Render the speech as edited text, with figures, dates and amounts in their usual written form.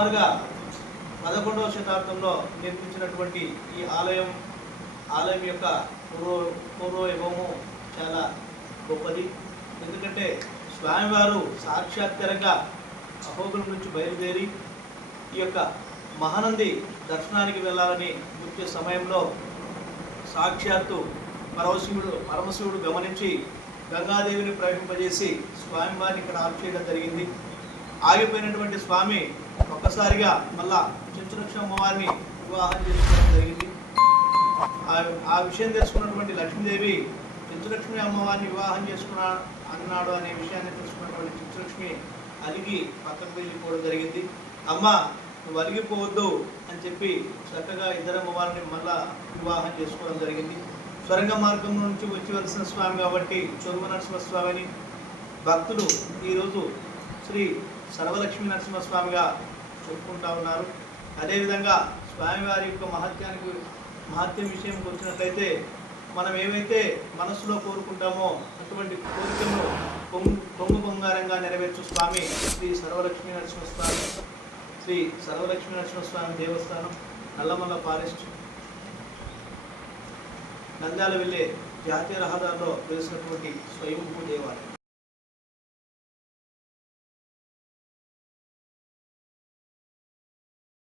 సుమారుగా 11వ శతాబ్దంలో నిర్మించినటువంటి ఈ ఆలయం యొక్క పూర్వవైభవము చాలా గొప్పది. ఎందుకంటే స్వామివారు సాక్షాత్కారంగా అహోబిలం నుంచి బయలుదేరి ఈ యొక్క మహానంది దర్శనానికి వెళ్ళాలని వచ్చే సమయంలో సాక్షాత్తు పరమశివుడు గమనించి గంగాదేవిని ప్రవహింపజేసి స్వామివారిని ఇక్కడ ఆపు చేయడం జరిగింది. ఆగిపోయినటువంటి స్వామి ఒక్కసారిగా మళ్ళా చెంచులక్ష్మి అమ్మవారిని వివాహం చేసుకోవడం జరిగింది. ఆ విషయం తెలుసుకున్నటువంటి లక్ష్మీదేవి చెంచులక్ష్మి అమ్మవారిని వివాహం అన్నాడు అనే విషయాన్ని తెలుసుకున్నటువంటి చెంచులక్ష్మి అలిగి పక్కకు వెళ్ళిపోవడం జరిగింది. అమ్మ నువ్వు అలిగిపోవద్దు అని చెప్పి చక్కగా ఇద్దరు అమ్మవారిని మళ్ళా వివాహం చేసుకోవడం జరిగింది. స్వరంగ మార్గం నుంచి వచ్చి వలసిన స్వామి కాబట్టి చొరువ నరసింహస్వామిని భక్తులు ఈరోజు శ్రీ సర్వలక్ష్మీ నరసింహస్వామిగా చెప్పుకుంటా ఉన్నారు. అదేవిధంగా స్వామివారి యొక్క మహత్యం విషయంకి వచ్చినట్లయితే మనం ఏవైతే మనసులో కోరుకుంటామో అటువంటి కోరికలను పొంగు బంగారంగా నెరవేర్చు స్వామి శ్రీ సర్వలక్ష్మీ నరసింహస్వామి దేవస్థానం, నల్లమల్ల ఫారెస్ట్, నంద్యాల వెళ్ళే జాతీయ రహదారిలో వెలిసినటువంటి స్వయంభూ దేవాలయం.